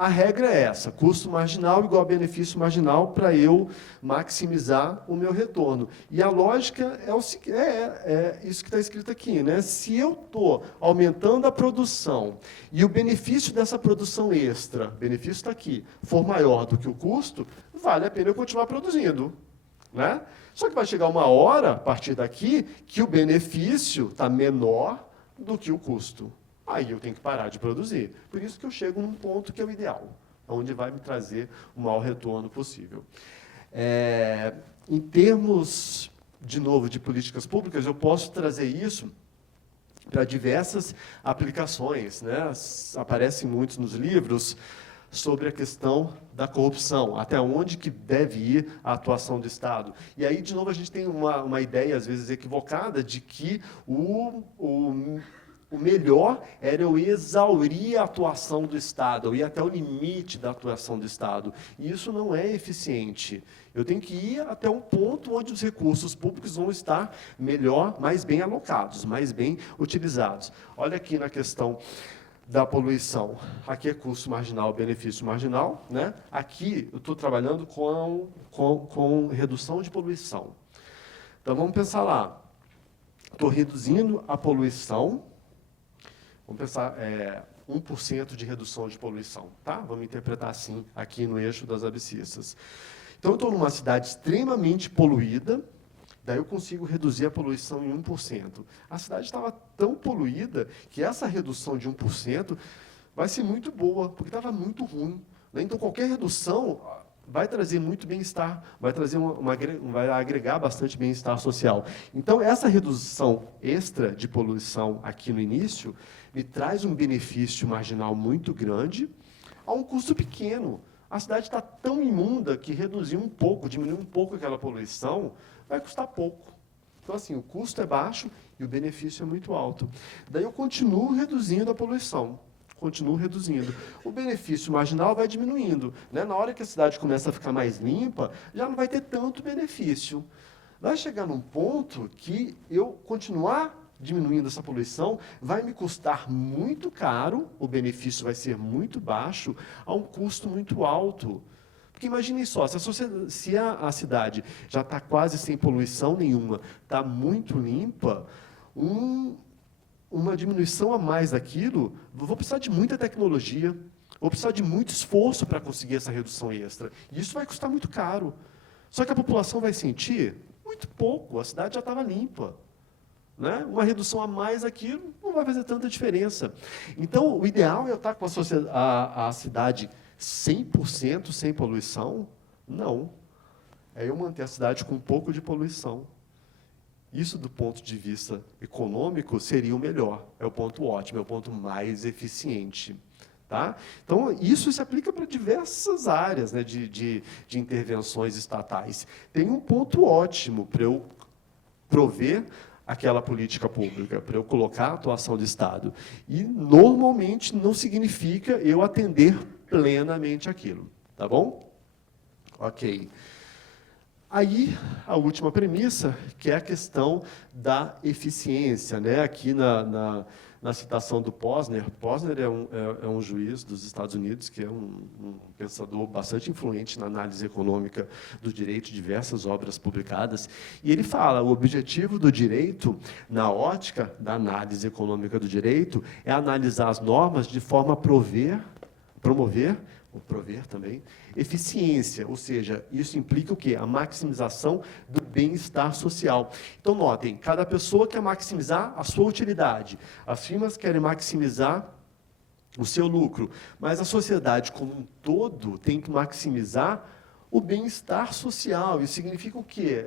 a regra é essa, custo marginal igual a benefício marginal para eu maximizar o meu retorno. E a lógica é isso que está escrito aqui, né? Se eu estou aumentando a produção e o benefício dessa produção extra, benefício está aqui, for maior do que o custo, vale a pena eu continuar produzindo, né? Só que vai chegar uma hora, a partir daqui, que o benefício está menor do que o custo. Aí eu tenho que parar de produzir. Por isso que eu chego num ponto que é o ideal, onde vai me trazer o maior retorno possível. Em termos, de novo, de políticas públicas, eu posso trazer isso para diversas aplicações, né? Aparecem muitos nos livros sobre a questão da corrupção, até onde que deve ir a atuação do Estado. E aí, de novo, a gente tem uma ideia, às vezes, equivocada, de que o melhor era eu exaurir a atuação do Estado, eu ir até o limite da atuação do Estado. E isso não é eficiente. Eu tenho que ir até um ponto onde os recursos públicos vão estar melhor, mais bem alocados, mais bem utilizados. Olha aqui na questão da poluição. Aqui é custo marginal, benefício marginal, né? Aqui eu estou trabalhando com redução de poluição. Então, vamos pensar lá. Estou reduzindo a poluição. Vamos pensar 1% de redução de poluição. Tá? Vamos interpretar assim, aqui no eixo das abscissas. Então, eu estou numa cidade extremamente poluída, daí eu consigo reduzir a poluição em 1%. A cidade estava tão poluída que essa redução de 1% vai ser muito boa, porque estava muito ruim, né? Então, qualquer redução vai trazer muito bem-estar, vai agregar bastante bem-estar social. Então, essa redução extra de poluição aqui no início me traz um benefício marginal muito grande a um custo pequeno. A cidade está tão imunda que reduzir um pouco, diminuir um pouco aquela poluição, vai custar pouco. Então, assim, o custo é baixo e o benefício é muito alto. Daí eu continuo reduzindo a poluição. Continuo reduzindo. O benefício marginal vai diminuindo, né? Na hora que a cidade começa a ficar mais limpa, já não vai ter tanto benefício. Vai chegar num ponto que eu continuar diminuindo essa poluição vai me custar muito caro, o benefício vai ser muito baixo, a um custo muito alto. Porque imaginem só, se a cidade já está quase sem poluição nenhuma, está muito limpa, uma diminuição a mais daquilo, vou precisar de muita tecnologia, vou precisar de muito esforço para conseguir essa redução extra. E isso vai custar muito caro. Só que a população vai sentir muito pouco, a cidade já estava limpa. Né? Uma redução a mais daquilo não vai fazer tanta diferença. Então, o ideal é eu estar com a cidade 100% sem poluição? Não. É eu manter a cidade com um pouco de poluição. Isso, do ponto de vista econômico, seria o melhor. É o ponto ótimo, é o ponto mais eficiente. Tá? Então, isso se aplica para diversas áreas, né, de intervenções estatais. Tem um ponto ótimo para eu prover aquela política pública, para eu colocar a atuação do Estado. E, normalmente, não significa eu atender plenamente aquilo. Tá bom? Ok. Aí, a última premissa, que é a questão da eficiência, né? Aqui na citação do Posner, Posner é um juiz dos Estados Unidos, que é um pensador bastante influente na análise econômica do direito, diversas obras publicadas, e ele fala, o objetivo do direito, na ótica da análise econômica do direito, é analisar as normas de forma a promover também, eficiência, ou seja, isso implica o quê? A maximização do bem-estar social. Então, notem, cada pessoa quer maximizar a sua utilidade, as firmas querem maximizar o seu lucro, mas a sociedade como um todo tem que maximizar o bem-estar social. Isso significa o quê?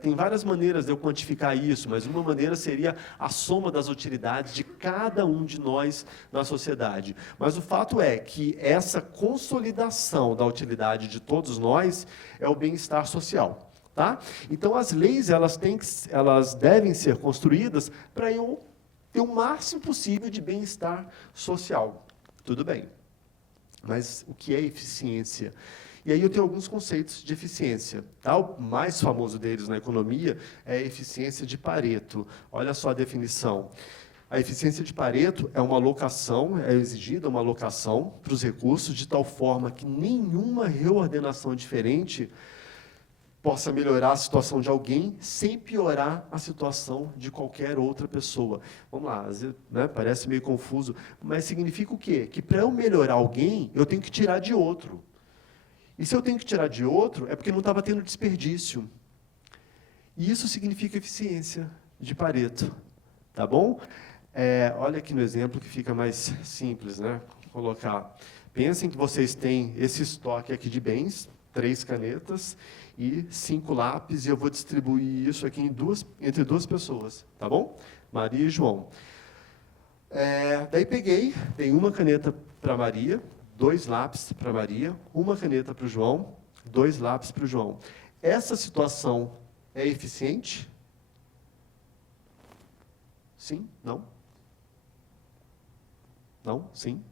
Tem várias maneiras de eu quantificar isso, mas uma maneira seria a soma das utilidades de cada um de nós na sociedade. Mas o fato é que essa consolidação da utilidade de todos nós é o bem-estar social. Tá? Então, as leis elas devem ser construídas para eu ter o máximo possível de bem-estar social. Tudo bem. Mas o que é eficiência? E aí eu tenho alguns conceitos de eficiência. Tá? O mais famoso deles na economia é a eficiência de Pareto. Olha só a definição. A eficiência de Pareto é uma alocação, é exigida uma alocação para os recursos, de tal forma que nenhuma reordenação diferente possa melhorar a situação de alguém sem piorar a situação de qualquer outra pessoa. Vamos lá, às vezes, né, parece meio confuso, mas significa o quê? Que para eu melhorar alguém, eu tenho que tirar de outro. E se eu tenho que tirar de outro, é porque não estava tendo desperdício. E isso significa eficiência de Pareto. Tá bom? Olha aqui no exemplo que fica mais simples, né? Vou colocar. Pensem que vocês têm esse estoque aqui de bens, 3 canetas e 5 lápis, e eu vou distribuir isso aqui entre duas pessoas, tá bom? Maria e João. Daí dei uma caneta para Maria, 2 lápis para Maria, uma caneta para o João, 2 lápis para o João. Essa situação é eficiente? Sim? Não? Não? Sim?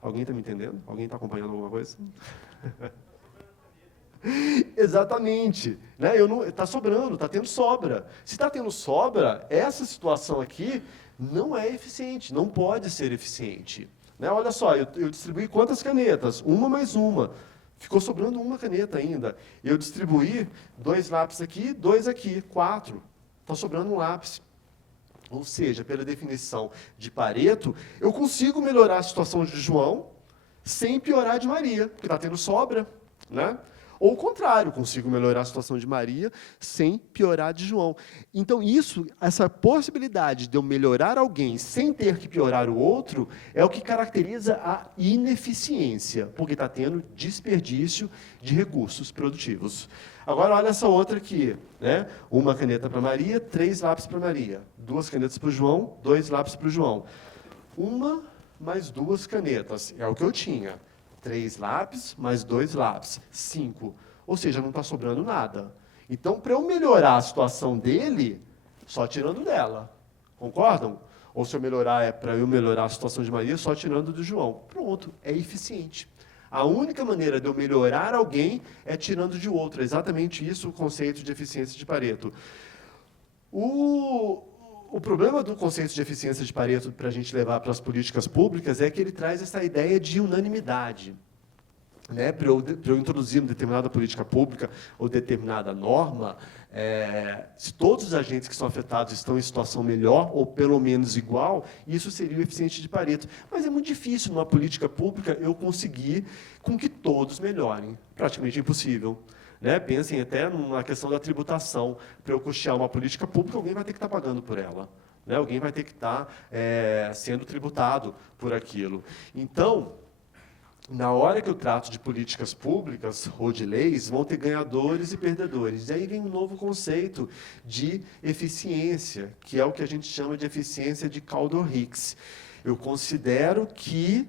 Alguém está me entendendo? Alguém está acompanhando alguma coisa? Exatamente. Né? Está sobrando, está tendo sobra. Se está tendo sobra, essa situação aqui não é eficiente, não pode ser eficiente. Né? Olha só, eu distribuí quantas canetas? Uma mais uma. Ficou sobrando uma caneta ainda. Eu distribuí 2 lápis aqui, 2 aqui, 4. Está sobrando um lápis. Ou seja, pela definição de Pareto, eu consigo melhorar a situação de João sem piorar a de Maria, porque está tendo sobra. Né? Ou o contrário, consigo melhorar a situação de Maria sem piorar a de João. Então, essa possibilidade de eu melhorar alguém sem ter que piorar o outro, é o que caracteriza a ineficiência, porque está tendo desperdício de recursos produtivos. Agora, olha essa outra aqui. Né? Uma caneta para Maria, 3 lápis para Maria. 2 canetas para o João, 2 lápis para o João. Uma mais 2 canetas, é o que eu tinha. 3 lápis, mais 2 lápis, 5. Ou seja, não está sobrando nada. Então, para eu melhorar a situação dele, só tirando dela. Concordam? Ou se eu melhorar, para eu melhorar a situação de Maria, só tirando do João. Pronto, é eficiente. A única maneira de eu melhorar alguém é tirando de outro. É exatamente isso o conceito de eficiência de Pareto. O problema do conceito de eficiência de Pareto para a gente levar para as políticas públicas é que ele traz essa ideia de unanimidade. Né? Para eu introduzir uma determinada política pública ou determinada norma, se todos os agentes que são afetados estão em situação melhor ou pelo menos igual, isso seria o eficiente de Pareto. Mas é muito difícil, numa política pública, eu conseguir com que todos melhorem. Praticamente impossível. Né? Pensem até na questão da tributação. Para eu custear uma política pública, alguém vai ter que estar pagando por ela. Né? Alguém vai ter que estar sendo tributado por aquilo. Então, na hora que eu trato de políticas públicas ou de leis, vão ter ganhadores e perdedores. E aí vem um novo conceito de eficiência, que é o que a gente chama de eficiência de Kaldor-Hicks. Eu considero que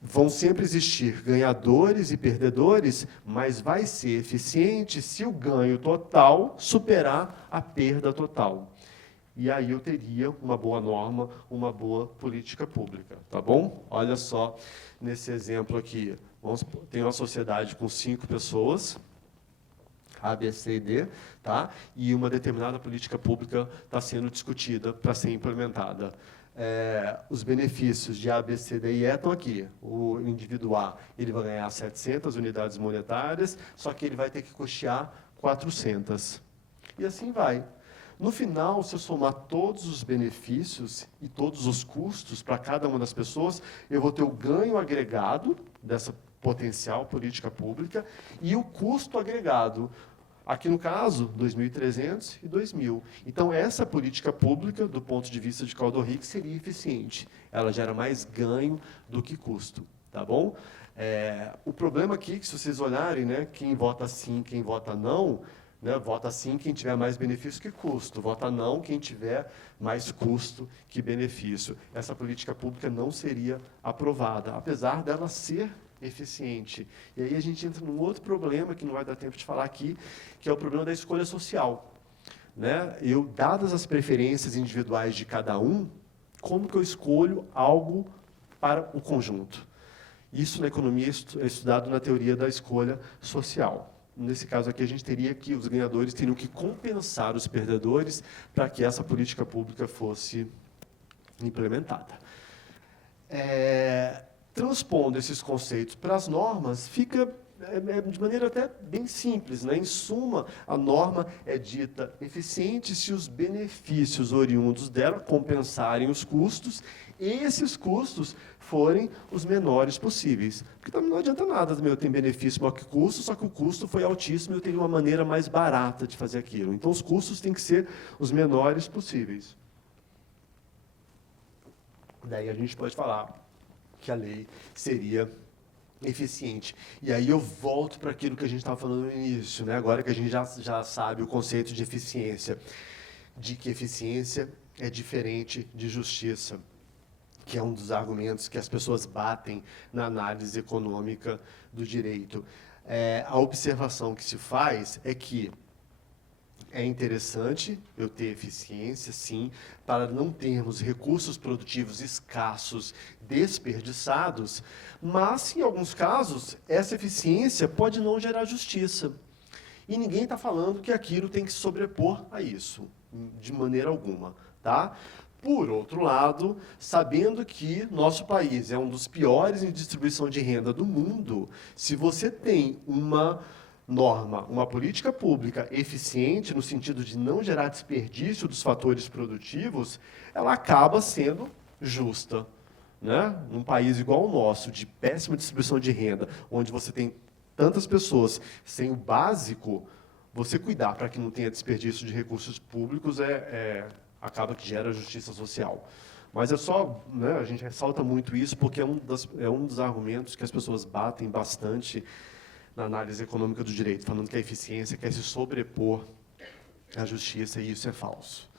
vão sempre existir ganhadores e perdedores, mas vai ser eficiente se o ganho total superar a perda total. E aí eu teria uma boa norma, uma boa política pública, tá bom? Olha só, nesse exemplo aqui, tem uma sociedade com 5 pessoas, A, B, C e D, tá? E uma determinada política pública está sendo discutida para ser implementada. Os benefícios de A, B, C, D e E estão aqui. O indivíduo A, ele vai ganhar 700 unidades monetárias, só que ele vai ter que custear 400. E assim vai. No final, se eu somar todos os benefícios e todos os custos para cada uma das pessoas, eu vou ter o ganho agregado dessa potencial política pública e o custo agregado. Aqui, no caso, 2.300 e 2.000. Então, essa política pública, do ponto de vista de Kaldor-Hicks, seria eficiente. Ela gera mais ganho do que custo. Tá bom? O problema aqui, que se vocês olharem, né, quem vota sim, quem vota não, né, vota sim quem tiver mais benefício que custo, vota não quem tiver mais custo que benefício. Essa política pública não seria aprovada, apesar dela ser eficiente. E aí a gente entra num outro problema, que não vai dar tempo de falar aqui, que é o problema da escolha social. Né? Dadas as preferências individuais de cada um, como que eu escolho algo para o conjunto? Isso, na economia, é estudado na teoria da escolha social. Nesse caso aqui, a gente teria que os ganhadores teriam que compensar os perdedores para que essa política pública fosse implementada. Transpondo esses conceitos para as normas, fica de maneira até bem simples, né? Em suma, a norma é dita eficiente se os benefícios oriundos dela compensarem os custos e esses custos forem os menores possíveis. Porque também não adianta nada eu ter benefício maior que custo, só que o custo foi altíssimo e eu teria uma maneira mais barata de fazer aquilo. Então, os custos têm que ser os menores possíveis. Daí a gente pode falar que a lei seria eficiente. E aí eu volto para aquilo que a gente estava falando no início, né? Agora que a gente já sabe o conceito de eficiência, de que eficiência é diferente de justiça, que é um dos argumentos que as pessoas batem na análise econômica do direito. A observação que se faz é que é interessante eu ter eficiência, sim, para não termos recursos produtivos escassos, desperdiçados, mas, em alguns casos, essa eficiência pode não gerar justiça. E ninguém está falando que aquilo tem que se sobrepor a isso, de maneira alguma, tá? Por outro lado, sabendo que nosso país é um dos piores em distribuição de renda do mundo, se você tem uma norma, uma política pública eficiente, no sentido de não gerar desperdício dos fatores produtivos, ela acaba sendo justa. Né? Num país igual ao nosso, de péssima distribuição de renda, onde você tem tantas pessoas sem o básico, você cuidar para que não tenha desperdício de recursos públicos acaba que gera justiça social. Mas né, a gente ressalta muito isso porque é um dos argumentos que as pessoas batem bastante na análise econômica do direito, falando que a eficiência quer se sobrepor à justiça, e isso é falso.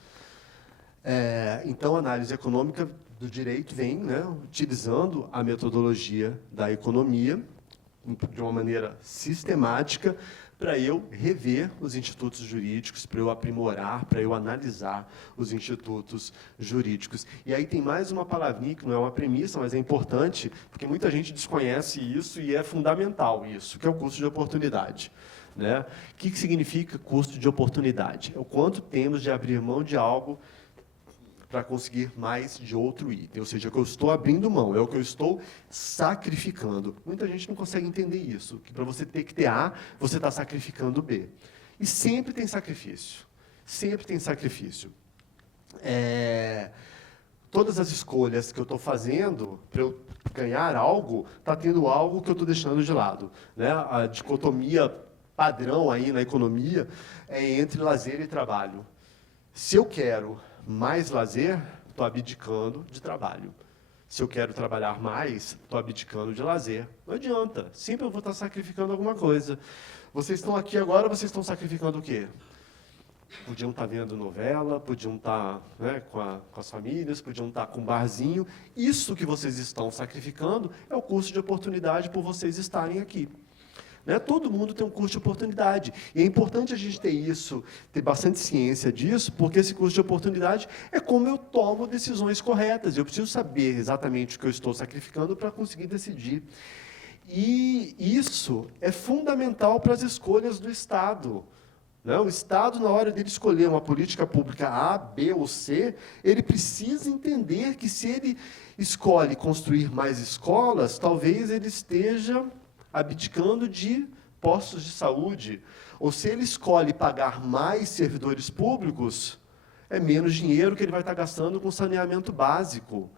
Então, a análise econômica do direito vem, né, utilizando a metodologia da economia de uma maneira sistemática para eu rever os institutos jurídicos, para eu aprimorar, para eu analisar os institutos jurídicos. E aí tem mais uma palavrinha, que não é uma premissa, mas é importante, porque muita gente desconhece isso e é fundamental isso, que é o custo de oportunidade. Né? O que significa custo de oportunidade? É o quanto temos de abrir mão de algo para conseguir mais de outro item, ou seja, é o que eu estou abrindo mão, é o que eu estou sacrificando. Muita gente não consegue entender isso, que para você ter que ter A, você está sacrificando B. E sempre tem sacrifício, sempre tem sacrifício. Todas as escolhas que eu estou fazendo para eu ganhar algo, está tendo algo que eu estou deixando de lado. Né? A dicotomia padrão aí na economia é entre lazer e trabalho. Se eu quero mais lazer, estou abdicando de trabalho. Se eu quero trabalhar mais, estou abdicando de lazer. Não adianta, sempre eu vou estar sacrificando alguma coisa. Vocês estão aqui agora, vocês estão sacrificando o quê? Podiam estar vendo novela, podiam estar, né, com as famílias, podiam estar com um barzinho. Isso que vocês estão sacrificando é o custo de oportunidade por vocês estarem aqui. Né? Todo mundo tem um custo de oportunidade. E é importante a gente ter isso, ter bastante ciência disso, porque esse custo de oportunidade é como eu tomo decisões corretas. Eu preciso saber exatamente o que eu estou sacrificando para conseguir decidir. E isso é fundamental para as escolhas do Estado. Né? O Estado, na hora dele escolher uma política pública A, B ou C, ele precisa entender que se ele escolhe construir mais escolas, talvez ele esteja abdicando de postos de saúde, ou se ele escolhe pagar mais servidores públicos, é menos dinheiro que ele vai estar gastando com saneamento básico.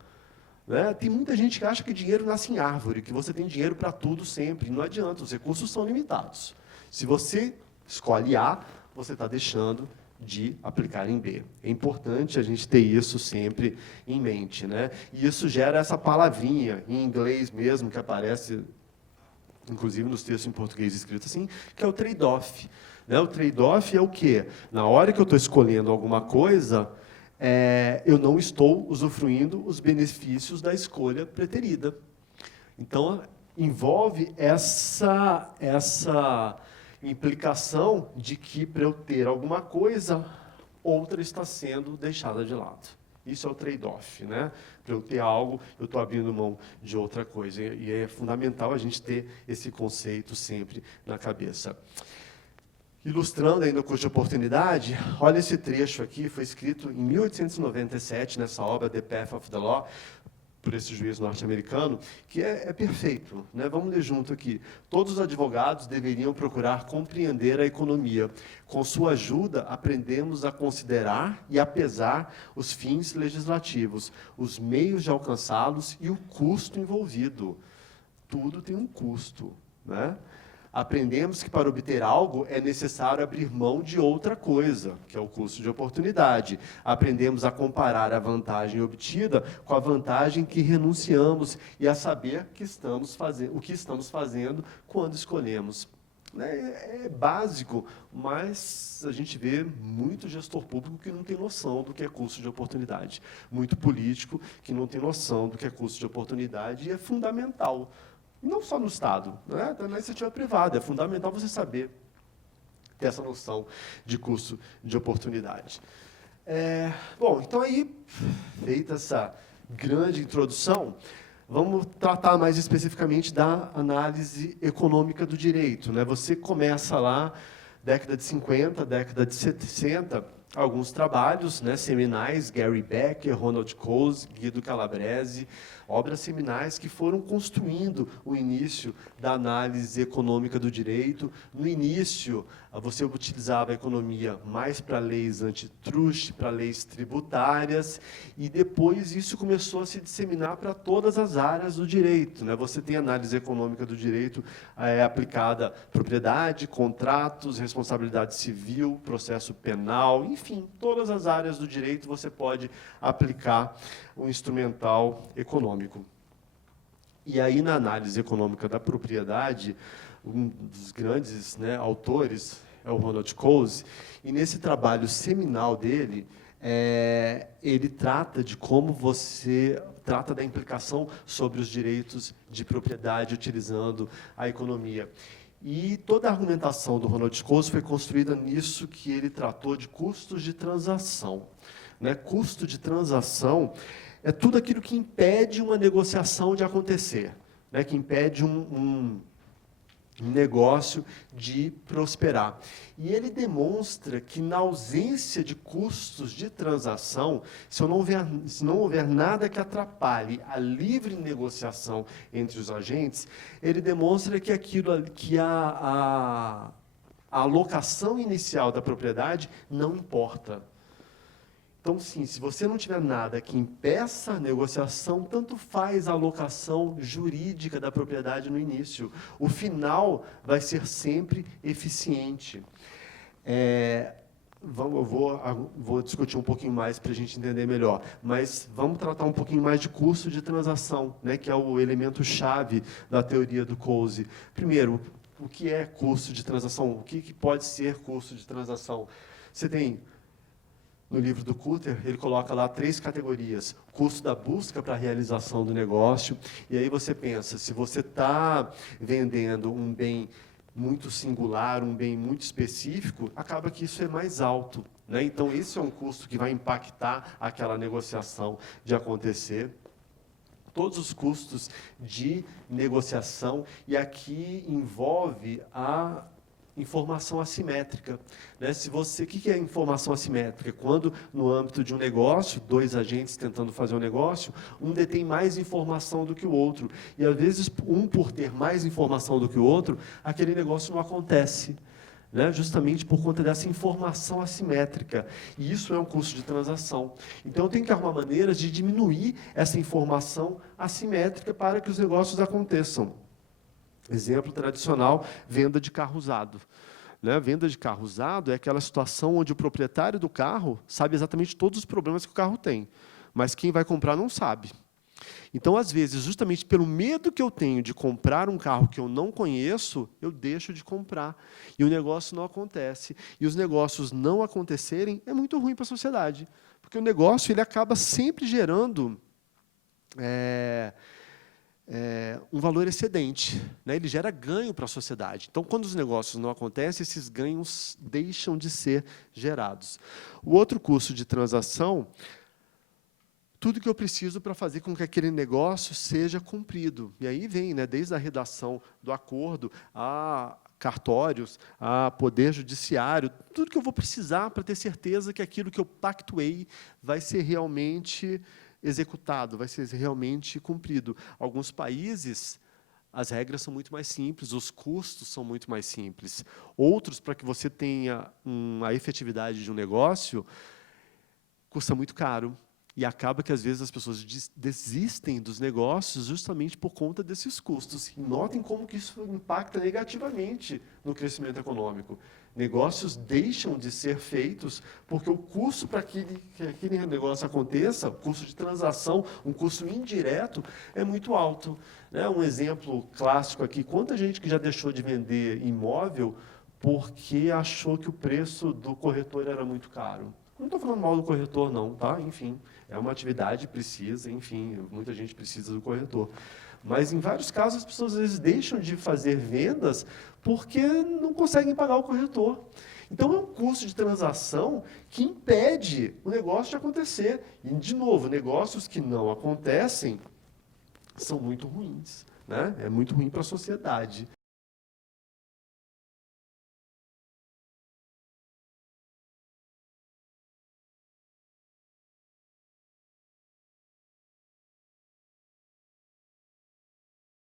Né? Tem muita gente que acha que dinheiro nasce em árvore, que você tem dinheiro para tudo sempre. Não adianta, os recursos são limitados. Se você escolhe A, você está deixando de aplicar em B. É importante a gente ter isso sempre em mente. Né? E isso gera essa palavrinha, em inglês mesmo, que aparece inclusive nos textos em português escritos assim, que é o trade-off. Né? O trade-off é o quê? Na hora que eu estou escolhendo alguma coisa, eu não estou usufruindo os benefícios da escolha preterida. Então, envolve essa implicação de que, para eu ter alguma coisa, outra está sendo deixada de lado. Isso é o trade-off, né? Para eu ter algo, eu estou abrindo mão de outra coisa. E é fundamental a gente ter esse conceito sempre na cabeça. Ilustrando ainda o custo de oportunidade, olha esse trecho aqui, foi escrito em 1897, nessa obra The Path of the Law, por esse juiz norte-americano, que é perfeito, né? Vamos ler junto aqui. Todos os advogados deveriam procurar compreender a economia. Com sua ajuda, aprendemos a considerar e a pesar os fins legislativos, os meios de alcançá-los e o custo envolvido. Tudo tem um custo, né? Aprendemos que para obter algo é necessário abrir mão de outra coisa, que é o custo de oportunidade. Aprendemos a comparar a vantagem obtida com a vantagem que renunciamos e a saber que o que estamos fazendo quando escolhemos. É básico, mas a gente vê muito gestor público que não tem noção do que é custo de oportunidade. Muito político que não tem noção do que é custo de oportunidade, e é fundamental. Não só no Estado, né? Na iniciativa privada. É fundamental você saber ter essa noção de custo de oportunidade. Bom, então aí, feita essa grande introdução, vamos tratar mais especificamente da análise econômica do direito, né? Você começa lá, década de 50, década de 60, alguns trabalhos, né, seminais, Gary Becker, Ronald Coase, Guido Calabrese, obras seminais que foram construindo o início da análise econômica do direito. No início, você utilizava a economia mais para leis antitruste, para leis tributárias, e depois isso começou a se disseminar para todas as áreas do direito, né? Você tem análise econômica do direito aplicada à propriedade, contratos, responsabilidade civil, processo penal, enfim, todas as áreas do direito você pode aplicar o instrumental econômico. E aí, na análise econômica da propriedade, um dos grandes, né, autores é o Ronald Coase, e nesse trabalho seminal dele, ele trata de como você trata da implicação sobre os direitos de propriedade utilizando a economia. E toda a argumentação do Ronald Coase foi construída nisso que ele tratou de custos de transação. Né? Custo de transação é tudo aquilo que impede uma negociação de acontecer, né? Que impede um negócio de prosperar. E ele demonstra que, na ausência de custos de transação, se não houver nada que atrapalhe a livre negociação entre os agentes, ele demonstra que a alocação inicial da propriedade não importa. Então, sim, se você não tiver nada que impeça a negociação, tanto faz a alocação jurídica da propriedade no início. O final vai ser sempre eficiente. Eu vou discutir um pouquinho mais para a gente entender melhor, mas vamos tratar um pouquinho mais de custo de transação, né, que é o elemento-chave da teoria do Coase. Primeiro, o que é custo de transação? O que pode ser custo de transação? Você tem... No livro do Kutter, ele coloca lá 3 categorias. Custo da busca para a realização do negócio. E aí você pensa, se você está vendendo um bem muito singular, um bem muito específico, acaba que isso é mais alto, né? Então, esse é um custo que vai impactar aquela negociação de acontecer. Todos os custos de negociação, e aqui envolve a informação assimétrica. Né? O que é informação assimétrica? Quando, no âmbito de um negócio, 2 agentes tentando fazer um negócio, um detém mais informação do que o outro. E, às vezes, um por ter mais informação do que o outro, aquele negócio não acontece. Né? Justamente por conta dessa informação assimétrica. E isso é um custo de transação. Então, eu tenho que arrumar maneiras de diminuir essa informação assimétrica para que os negócios aconteçam. Exemplo tradicional, venda de carro usado. Né? Venda de carro usado é aquela situação onde o proprietário do carro sabe exatamente todos os problemas que o carro tem, mas quem vai comprar não sabe. Então, às vezes, justamente pelo medo que eu tenho de comprar um carro que eu não conheço, eu deixo de comprar. E o negócio não acontece. E os negócios não acontecerem é muito ruim para a sociedade, porque o negócio ele acaba sempre gerando... um valor excedente, né? Ele gera ganho para a sociedade. Então, quando os negócios não acontecem, esses ganhos deixam de ser gerados. O outro custo de transação tudo que eu preciso para fazer com que aquele negócio seja cumprido. E aí vem, né, desde a redação do acordo, a cartórios, a poder judiciário, tudo que eu vou precisar para ter certeza que aquilo que eu pactuei vai ser realmente executado, vai ser realmente cumprido. Alguns países, as regras são muito mais simples, os custos são muito mais simples. Outros, para que você tenha a efetividade de um negócio, custa muito caro. E acaba que, às vezes, as pessoas desistem dos negócios justamente por conta desses custos. E notem como que isso impacta negativamente no crescimento econômico. Negócios deixam de ser feitos porque o custo para que aquele negócio aconteça, o custo de transação, um custo indireto, é muito alto. Né? Um exemplo clássico aqui, quanta gente que já deixou de vender imóvel porque achou que o preço do corretor era muito caro. Não estou falando mal do corretor, não, tá? Enfim, é uma atividade, precisa, enfim, muita gente precisa do corretor. Mas, em vários casos, as pessoas, às vezes, deixam de fazer vendas porque não conseguem pagar o corretor. Então, é um custo de transação que impede o negócio de acontecer. E, de novo, negócios que não acontecem são muito ruins. Né? É muito ruim para a sociedade.